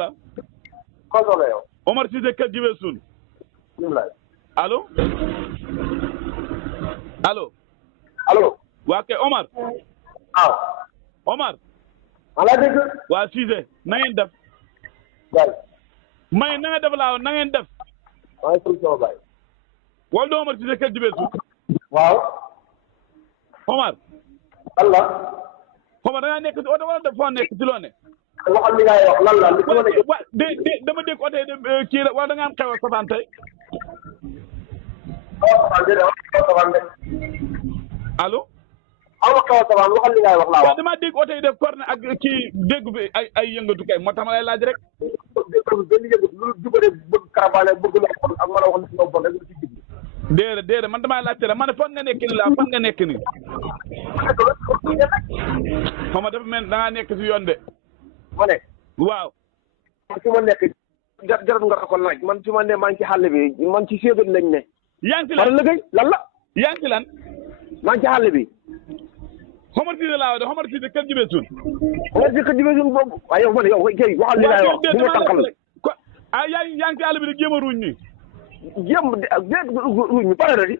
la Koso la yow. Omar Cissé kër jibe sun allo allo allo. waa kay Omar waaw. Omar ala dégg. waa Cissé na ngeen def Baye. may na nga def laa na ngeen def maa ngi tudd sama baay. wala du Omar Cissé kër jibe sun waaw. Omar Allah. Omar da ngaa nekk si oto wala dafa foo nekk si loo ne waxal li ngay wax lan la li ma nekk. wa dama dégg oto yi de kii la wala da nga am xew a safaan tey allo waxal li ngay wax laa wax. damaa dégg oto yi def corne ak kii dégg bi ay yëngatu kay moo tax ma lay laaj rek benn yëngatu lu jubale bëgg karabaale bëgg la bon ak mën a wax li nga bon rek lu ci jublu. déedéet man damaa laajte rek ma ne fan nga nekk nii laa fan nga nekk nii xaw ma dafa mel da ngaa nekk si yoon de ma ne. waaw man fi ma nekk jarul nga ko laaj man fi ma ne maa ngi ci xàll bi man ci séegat lañ ne. yaa ngi ci war a lan liggéey lan la. yaa ngi ci lan maa ngi ci xàll bi. Omar Cissé laa wax de Omar Cissé kër jibe sun war si division boobu. waaye yow man yow kay waxal li ngay wax bu ma tànqal. yaa ngi ci àll bi de jéem a ruuñ nii jéem ruuñ mi pare na di.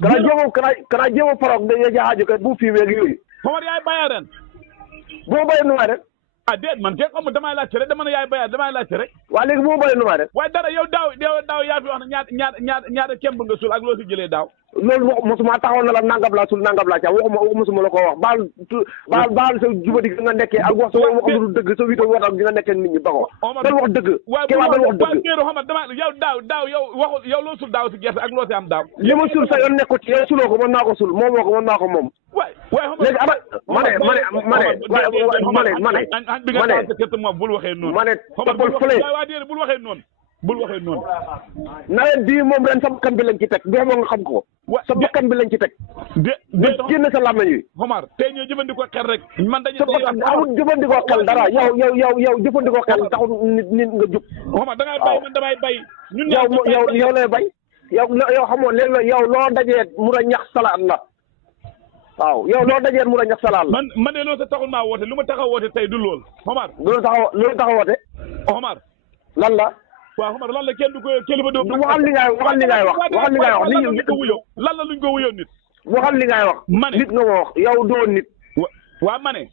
kana jéem a faroog da nga jaxaaju kay bu fii weeg yooyu. Omar yaay bayaa ren bu ma bayee nu may rek. ah déet man kay xam nga damay laajte rek dama ne yaay bayaa damay laajte rek waa léegi bu ma bayee nu may rek. waaye dara yow daaw yaa fi wax ne ñaata kemb nga sul ak loo si jëlee daaw loolu wax mosuma taxaw na la nangam laa sul nangam laa ca mosuma la ko wax baal sa jubadi nga nekkee ak wax sa wax lu dëgg sa wito wax nga nekkee nit ñi ba ko. dal wax dëgg. kii waa dal wax dëgg. waaw kéeru xam dama yow daaw yow waxul yow loo sul daaw si gerte ak loo si am daaw. li ma sul sa yoon nekkul ci yow suloo ko mën naa ko sul moom moo ko mën naa ko moom. léegi ama bul waxee noonu. ma ne toppal fële. bul waxee noonu. bul waxee noonu. nawet bii moom ren sa bakkan bi lañ ci teg boo nga xam ko. sa bakkan bi lañ ci teg. génn sa làmmiñ wi. Omar tey ñoo jëfandikoo xel rek. man dañuy sa bakkan amul jëfandikoo xel dara yow jëfandikoo xel taxul nit nga jub. Omar da ngay bay man damay bay. ñun yow lay bay. yow xamoo léegi yow loo dajee mu a ñax salaat la. waaw yow loo dajee mu a ñax salaat la. man de loolu sa taxul maa woote lu ma tax a woote tey du lool Omar. loolu tax a woote. Omar. lan la. waaw Omar lan la kenn du ko kilifa doo. waxal li ngay wax nit ko wuyoo lan la luñ ko wuyoo nit. waxal li ngay wax. ma ne nit nga ma wax yow doo nit. waa ma ne.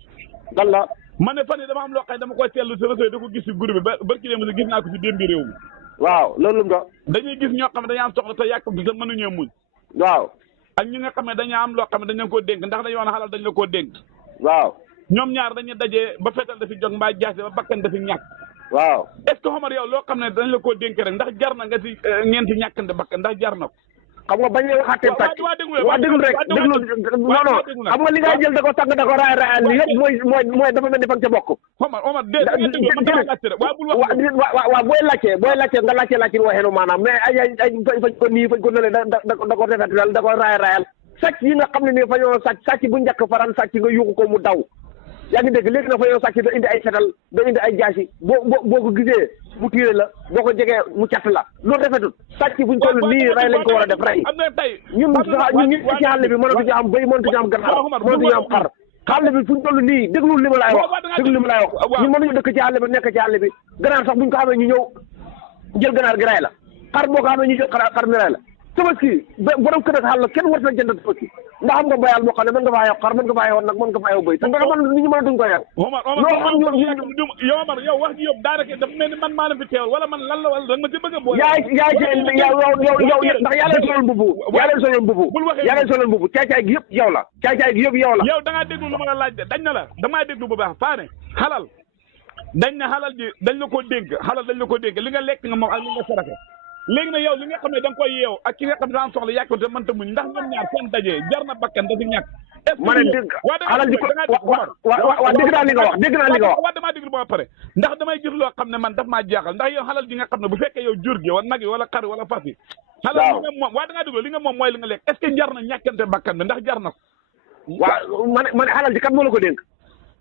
lan la. ma ne fan yii dama am loo xam ne dama koy seetlu si réseau yi da ko gis si groupe bi ba kii dem gis naa ko si démb réew mi. waaw loolu nga. dañuy gis ñoo xam ne dañoo am soxla te yàq bi te mënuñoo muñ. waaw. ak ñi nga xam ne dañoo am loo xam ne dañ leen koo dénk ndax dañoo wax ne xalal dañ la koo dénk. waaw. ñoom ñaar dañuy dajee ba fetal dafi jog mbaa jaase ba bakkan dafi ñàkk. waaw. est-ce que Omar yow loo xam ne dañ la koo dénk rek ndax jar na nga si ñeenti ñàkkante bakkan ndax jar na ko. xam nga bañ a waxaatee sàcc waa déglu rek déglu non xam nga li ngay jël da ko tàng da ko raay li yëpp mooy dafa mel ni fa nga ca bokk. Omar waaw booy laajte nga laajte waxeenu maanaam mais ay fañ ko nii fañ ko nële da ko defetal da ko raayal sàcc yi nga xam ne nii fa ñoo sàcc bu njëkk faran sàcc nga yuuxu ko mu daw yaa ngi dégg léegi nag fa ñoo sàcc da indi ay fetal da indi ay jaasi boo ko gisee mu tiire la boo ko jegee mu catt la loolu rafetul sàcc buñ toll nii rey lañ ko war a def rey ñun ñi ci àll bi mënatu ci am béy mënatu ci am ganaar mënatu ci am xar àll bi fuñ toll nii déglu li ma laay wax ñun mënuñu dëkk ci àll bi nekk ci àll bi ganaar sax buñ ko xamee ñu ñëw jël ganaar gi rey la xar boo ko xamee ñu jël xar mi rey la tabaski borom kër ak xàll kenn war na jënd tabaski ndax xam nga bayal boo xam ne mën nga faa yow xar mën nga faa yow nag mën nga faa yow béy te nga man nit ñi mënatuñ ko yar yow Omar yow wax ji yow daanaka dafa mel ni man maa la fi teewal wala man lan la wala da nga ci bëgg a boole yaay yow ndax yaa leen solal mbubu caay-caay gi yëpp yow la caay-caay gi yëpp yow la yow da ngaa déglu lu ma la laaj de dañ na la damaa déglu bu baax faane xalal dañ ne xalal ji dañ la ko dénk xalal dañ la ko dénk li nga lekk nga moom ak li nga saraxe léegi nag yow li nga xam ne da nga koy yeew ak ki nga xam ne daan soxla yàqute mënta muñ ndax ñoom ñaar seen dajee jar na bakkan dafa ñàkk ma ne dégg alal ji ko waa dégg naa li nga wax waa damaa déglu ba pare ndax damay gis loo xam ne man daf maa jaaxal ndax yow xalal ji nga xam ne bu fekkee yow jur gi wala nag yi wala xar wala fas yi xalal li nga moom waa da ngaa déglu li nga moom mooy li nga lekk est-ce que jar na ñàkkante bakkan bi ndax jar na ko waaw ma ne xalal ji kat moo la ko dénk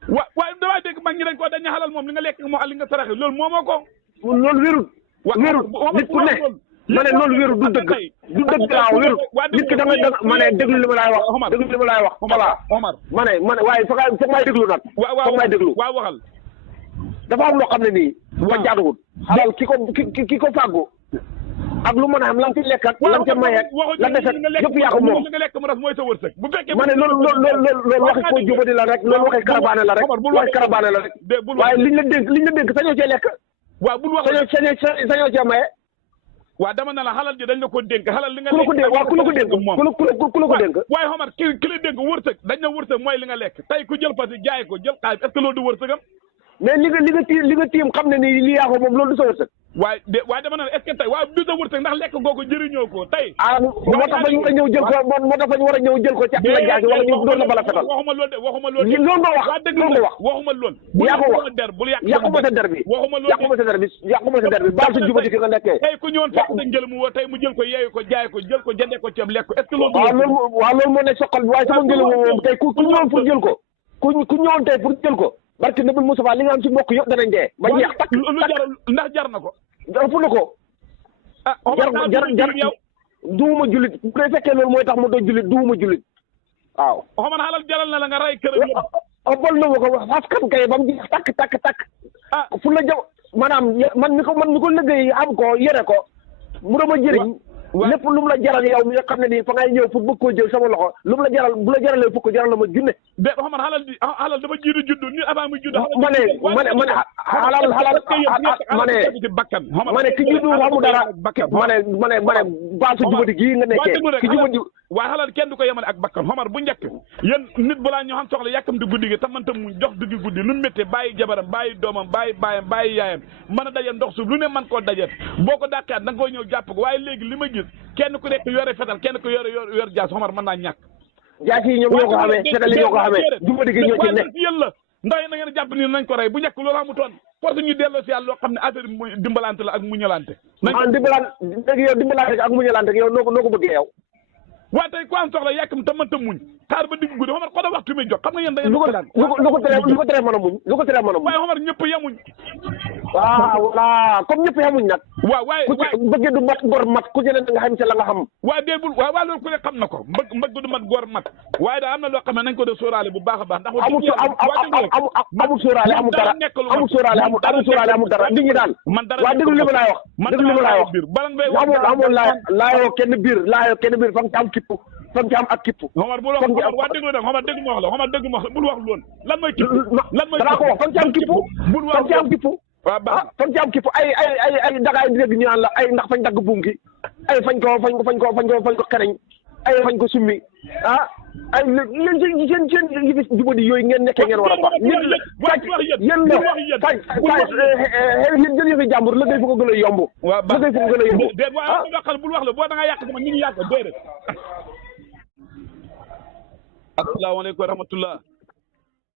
waaye damaa dégg mag ñi dañ ko dañu xalal moom li nga lekk moom ak li nga saraxe loolu moomoo ko loolu wérut nit ku ne ma ne loolu wérut du dëgg waaw wérut nit ki da nga ma ne déglu li ma laay wax voilà ma ne waaye foog may déglu nag foog may déglu waaw waxal dafa am loo xam ne nii dafa jaaduwul xalal ki ko fàggu ak lu mën a am la nga ci lekk ak la nga ca maye la def yëpp yaa ko moom nga lekk mu ras mooy sa wërsëg bu fekkee ma ne loolu waxi ko jubadi la rek loolu waxi karabaane la rek waxi karabaane la rek waaye liñ la dénk sañoo cee lekk waaw bul wax sañoo cee maye waaw dama ne la xalal ji dañ la ko dénk xalal li nga ku la ko dénk waaw ku la ko dénk ku la ko dénk waaye Omar ki la dénk wërsëg dañ na wërsëg mooy li nga lekk tey ku jël pasi jaay ko jël xaalis est-ce que loolu du wërsëgam mais li nga tiim xam ne ni li yaa ko moom loolu du sa wërsëg waaye dama ne la est-ce que tey waaye du sa wërsëg ndax lekk googu jëriñoo ko tey moo tax fañ war a ñëw jël ko moo tax fañ war a ñëw jël ko ci la jaasi wala ñu doon la bala fetal waxuma loolu de waxuma loolu de loolu nga wax loolu nga wax waxuma loolu yaa ko wax yàquma sa der bi waxuma loolu yàquma sa der bi yàquma sa der bi baal sa jubati ki nga nekkee tey ku ñëwoon fekk sa njël mu woo tey mu jël ko yeeyu ko jaay ko jël ko jëndee ko ceeb lekk est-ce que loolu waaw loolu moo ne soqal bi waaye sama njël moom tey ku ñëwoon pour jël ko ku ñëwoon tey pour jël ko barke Nabil Moustapha li nga am ci mbokk yëpp danañ dee ba jeex takk lu jar ndax jar na ko ëpp na ko jar duuma jullit bu dee fekkee loolu mooy tax ma doo jullit duuma jullit waaw xaman xalal jaral na la nga ray këram yëpp bol na ma ko askan kay ba mu jeex takk fu la jaw maanaam man mi ko liggéey am ko yére ko mu dama jëriñ lépp lu mu la jaral yow mi nga xam ne nii fa ngay ñëw pour bëgg koo jël sama loxo lu mu la jaral bu la jaralee fukk jaral la ma junne de xaman xalal dafa jiitu juddu ni avant muy juddu ma ne xalal ma ne ki juddu xamu dara ma ne baasu jubadi gii nga nekkee ki jubadi waaye xalal kenn du ko yemale ak bakkan xomar bu njëkk yéen nit balaa ñoo xam soxla yàkkam di guddi gi te mënta muñ jox diggi guddi nu méttee bàyyi jabaram bàyyi doomam bàyyi baayam bàyyi yaayam mën a daje ndox suuf lu ne mën koo daje boo ko dàqaat da nga koy ñëw jàpp ko waaye léegi li ma gis kenn ku nekk yore fetal kenn ku yor jaas xomar mën naa ñàkk jaas yi ñoom ñoo ko xamee fetal yi ñoo ko xamee jubadi gi ñoo ci nekk yéen la ndax yéen na ngeen jàpp ni nañ ko rey bu njëkk loolu amutoon force ñu delloo si yàlla loo xam ne affaire bi dimbalante la ak muñalante dimbalante ak muñalante yow noo ko bëggee yow waaye tey ku am soxla yàkkam te mënta muñ xaar ba digg guddi xomar xoolal waxtu mi jox xam nga yéen da ngeen lu ko teree mën a muñ waaye xomar ñëpp yemuñ waaw voilà comme ñëpp yemuñ nag waaye ku bëgg du mat gor mat ku ci ne nga xam ci la nga xam waaye dee bul waaw loolu ku ne xam na ko mbëgg du mat gor mat waaye daal am na loo xam ne nañ ko de sóoraale bu baax a baax ndax amul sóoraale amul dara amul sóoraale amul dara nit ñi daal waa déglu li ma laay wax amul laayoo kenn biir fa nga am kipp fa nga am ak kipp xomar bul wax waa déglu nag xomar dégg ma wax la xomar dégg ma wax la bul wax loolu lan mooy kipp danaa ko wax fa nga am kipp fa nga am kipp waaw baax fa nga am kipp ay dagaay dégg ñu naan la ay ndax fañ dagg buum gi ay fañ ko xereñ ay fañ ko summi ay seen jubadi yooyu ngeen nekkee ngeen war a baax yéen jël yëfi jàmbur liggéey fu ko gën a yomb liggéey fu ko gën a yomb déet waaye waxal bul wax la boo da nga yàq sama nit ñi yàq déedéet asalaamaaleykum wa rahmatullah